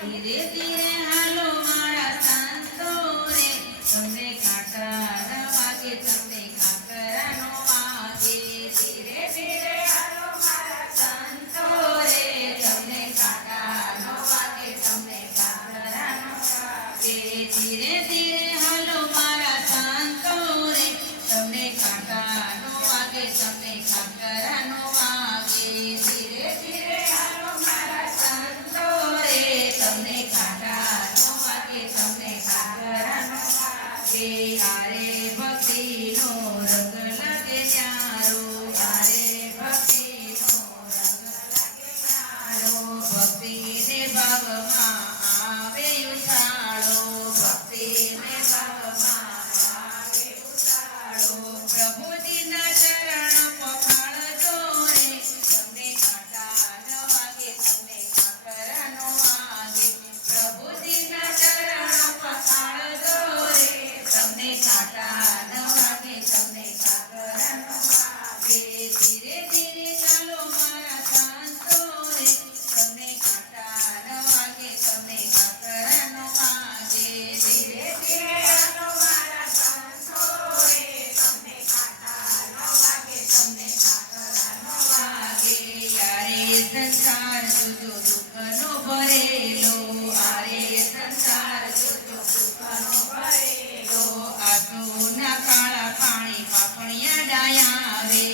ધીરે ધીરે હાલો મારા સંતો રે, તમને કાંટા ન વાગે, તમને કાકરા નો વાગે. ધીરે ધીરે હાલો મારા સંતો રે, તમને કાંટા ન વાગે, તમને કાકરા નો વાગે. ધીરે ધીરે હાલો મારા સંતો રે, તમને કાંટા ન વાગે, તમને કાકરા નો વાગે. ધીરે ધીરે હાલો મારા સંતો રે, તમને કાંટા ન વાગે, તમને કાકરા નો વાગે. આરે ભક્તિનો રંગ લાગે ન્યારો, આરે ભક્તિનો રંગ લાગે ન્યારો. ભક્તિને ભાવમાં આવે ઉછાળો, ભક્તિને ભાવમાં આવે ઉછાળો. પ્રભુજીના ચરણ પખાળજો રે, તમને કાંટા ન વાગે, તમને કાકરા નો વાગે. પ્રભુજીના ચરણ પખાળજો રે, તમને કાંટા ન વાગે, તમને કાકરા નો વાગે. ધીરે ધીરે ચાલો મારા સંતો રે, તમને કાંટા ન વાગે, તમને કાકરા નો વાગે. ધીરે ધીરે ચાલો મારા સંતો રે, તમને કાંટા ન વાગે, તમને કાકરા નો વાગે. યારે સંસાર જોજો દુઃખનો ભરેલો, આરે સંસાર જોજો દુઃખનો ભરેલો. આંસુના કાળા પાણી પાપણિયા ડાયા રે,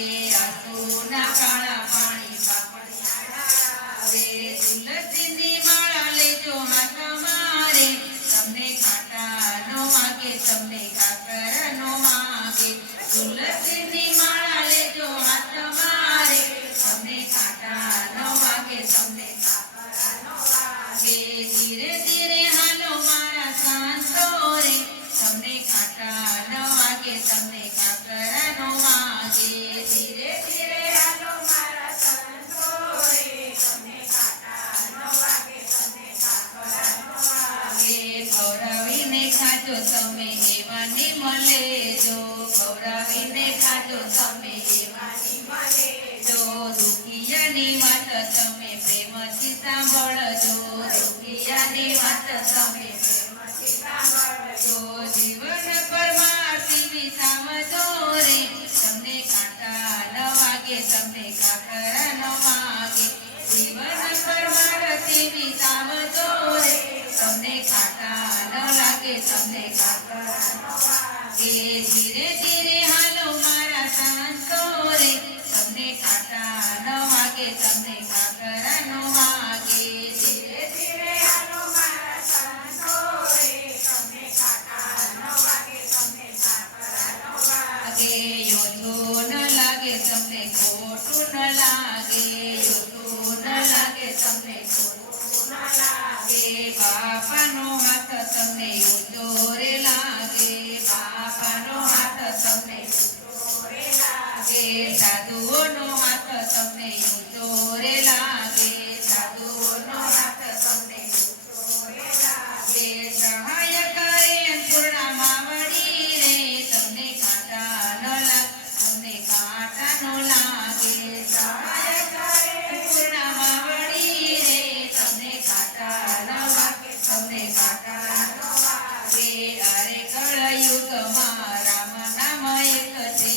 આંસુના કાળા પાણી પાપણિયા ડાયા રે. તુલસીની માળા લેજો હાથમાં રે, તમને કાંટા ન વાગે, તમને કાકરા નો વાગે. તુલસીની માળા લેજો હાથમાં રે, તમને કાંટા ન વાગે, તમને કાકરા નો વાગે. ધીરે ધીરે હાલો મારા સંતો રે, તમને કાંટા ન વાગે, તમને કાકરા નો વાગે. ધીરે ધીરે હાલો મારા સંતો રે, તમને કાંટા ન વાગે, તમને કાકરા નો વાગે. ગૌરવીને ખાજો તમે એવાની મળે જો, ગૌરવીને ખાજો તમે એવાની મળે જો. દુખિયાની વાત તમે પ્રેમથી સાંભળજો, દુખિયાની વાત તમે પ્રેમથી સાંભળજો. જીવન પરમાર્થી સામજો રે, તમને કાંટા ન વાગે, તમને કાકરા નો વાગે. જીવન પરમાર્થી સામજો રે, તમને કાંટા ન લાગે, તમને કાકરા નો વાગે. ધીરે ધીરે હાલો મારા સંતો રે, તમને કાંટા ન વાગે, તમને કાકરા નો વાગે. ધીરે ધીરે હાલો મારા સંતો રે, તમને કાંટા ન વાગે, તમને કાકરા નો વાગે. યોથું ન લાગે, તમને ખોટું ન લાગે, યોથું ન લાગે, તમને ખોટું ન લાગે. બાપાનો હાથ તમને ઊંચો રે લાગે, બાપાનો હાથ તમને ઊંચો રે લાગે. સાધુઓનો હાથ તમને ઊંચો રે લાગે, સાધુઓનો હાથ તમને ઊંચો રે લાગે. સહાય કરે પૂર્ણામાં વળી રે, તમને કાંટા ન લાગે, તમને કાંટા નો લાગે. સહાય કરે પૂર્ણામાં વળી રે, તમને કાંટા ન વાગે, તમને કાંટા નો વાગે. અરે કળયુગમાં રામ નામ એક છે,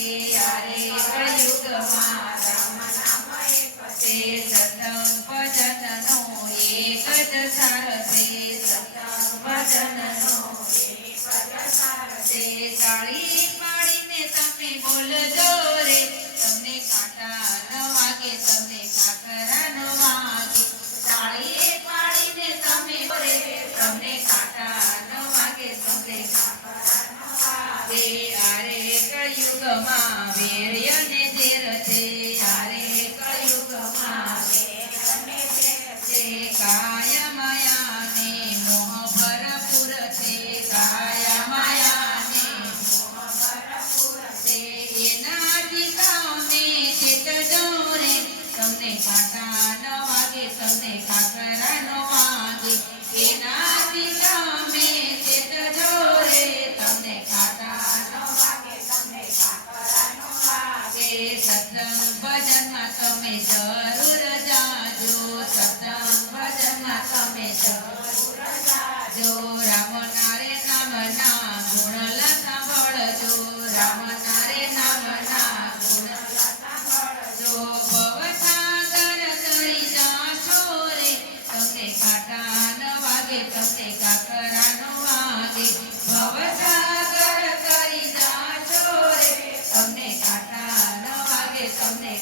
અરે કળયુગમાં રામ નામ એક છે. સત્સંગ ભજનનો એક જ સાર છે, સત્સંગ ભજનનો એક જ સાર છે. તાળી પાડીને તમે બોલજો રે, તમને કાંટા ન વાગે, તમને કાકરા નો વાગે. તાળી પાડીને તમે રે, તમને કાંટા ન વાગે, તમને કાકરા નો વાગે. આરે કળયુગમાં વેર અને ઝેર છે, આરે કળયુગમાં વેર અને ઝેર છે. કાયા માયાને મોહ ભરપૂર છે, કાયા માયાને મોહ ભરપૂર છે. એનાથી તમને ચેતજો રે, તમને કાંટા ન વાગે, તમને કાકરા નો વાગે. એનાથી તમને કાકરાનો વાગે ભવસાગર કરી જાશો રે તમને કાંટા ન વાગે તમને